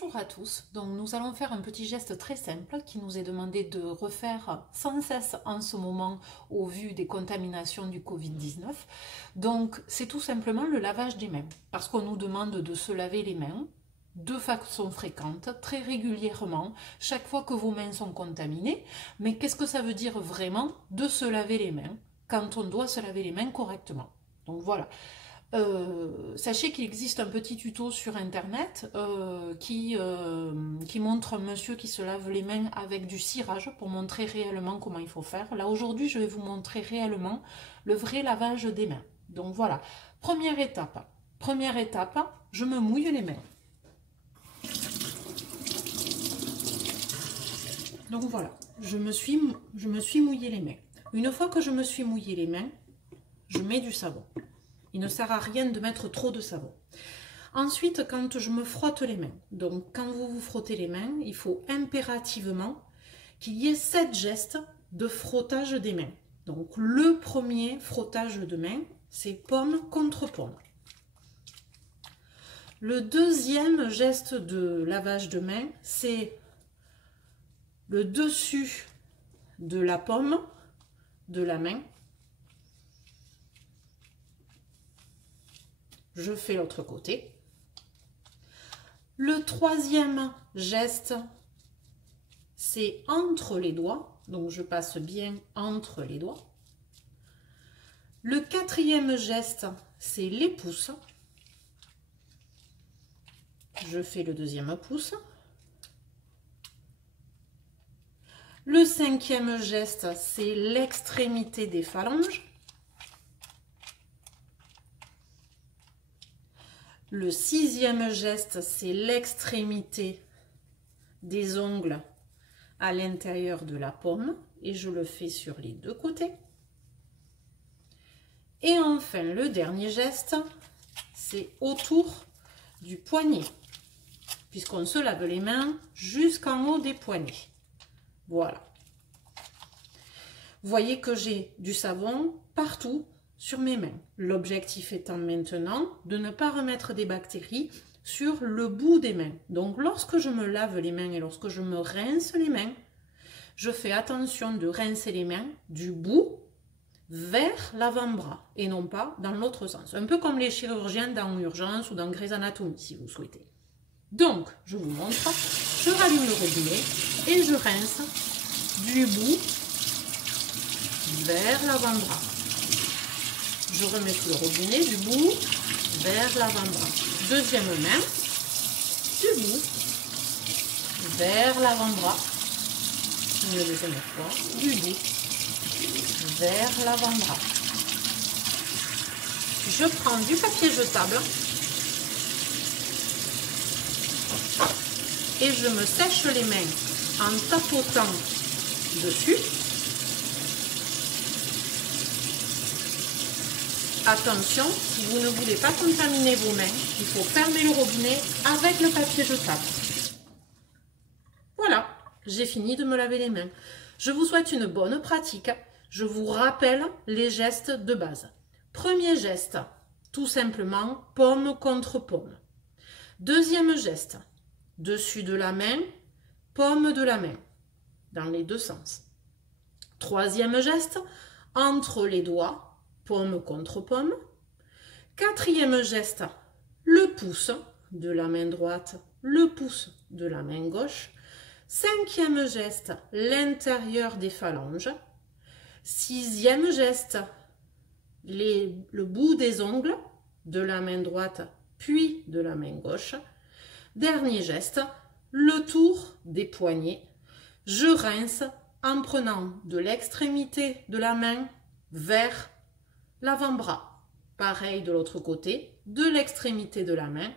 Bonjour à tous, donc nous allons faire un petit geste très simple qui nous est demandé de refaire sans cesse en ce moment au vu des contaminations du Covid-19. Donc c'est tout simplement le lavage des mains, parce qu'on nous demande de se laver les mains de façon fréquente, très régulièrement, chaque fois que vos mains sont contaminées. Mais qu'est-ce que ça veut dire vraiment de se laver les mains quand on doit se laver les mains correctement? Donc voilà. Sachez qu'il existe un petit tuto sur internet qui montre un monsieur qui se lave les mains avec du cirage pour montrer réellement comment il faut faire. Là aujourd'hui je vais vous montrer réellement le vrai lavage des mains. Donc voilà, première étape, je me mouille les mains. Donc voilà, je me suis mouillé les mains. Une fois que je me suis mouillé les mains, je mets du savon. Il ne sert à rien de mettre trop de savon. Ensuite, quand je me frotte les mains, donc quand vous vous frottez les mains, il faut impérativement qu'il y ait 7 gestes de frottage des mains. Donc le premier frottage de main, c'est paume contre paume. Le deuxième geste de lavage de main, c'est le dessus de la paume de la main. Je fais l'autre côté. Le troisième geste, c'est entre les doigts. Donc, je passe bien entre les doigts. Le quatrième geste, c'est les pouces. Je fais le deuxième pouce. Le cinquième geste, c'est l'extrémité des phalanges. Le sixième geste, c'est l'extrémité des ongles à l'intérieur de la paume et je le fais sur les deux côtés. Et enfin, le dernier geste, c'est autour du poignet, puisqu'on se lave les mains jusqu'en haut des poignets. Voilà. Vous voyez que j'ai du savon partout sur mes mains. L'objectif étant maintenant de ne pas remettre des bactéries sur le bout des mains. Donc lorsque je me lave les mains et lorsque je me rince les mains, je fais attention de rincer les mains du bout vers l'avant-bras et non pas dans l'autre sens. Un peu comme les chirurgiens dans Urgence ou dans Grey's Anatomy si vous souhaitez. Donc je vous montre, je rallume le robinet et je rince du bout vers l'avant-bras. Je remets sous le robinet du bout vers l'avant-bras. Deuxième main, du bout vers l'avant-bras. Une deuxième fois, du bout vers l'avant-bras. Je prends du papier jetable et je me sèche les mains en tapotant dessus. Attention, si vous ne voulez pas contaminer vos mains, il faut fermer le robinet avec le papier jetable. Voilà, j'ai fini de me laver les mains. Je vous souhaite une bonne pratique. Je vous rappelle les gestes de base. Premier geste, tout simplement, paume contre paume. Deuxième geste, dessus de la main, paume de la main, dans les deux sens. Troisième geste, entre les doigts, paume contre paume. Quatrième geste, le pouce de la main droite, le pouce de la main gauche. Cinquième geste, l'intérieur des phalanges. Sixième geste, le bout des ongles de la main droite puis de la main gauche. Dernier geste, le tour des poignets. Je rince en prenant de l'extrémité de la main vers l'avant-bras. Pareil de l'autre côté, de l'extrémité de la main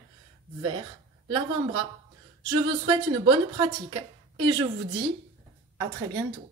vers l'avant-bras. Je vous souhaite une bonne pratique et je vous dis à très bientôt.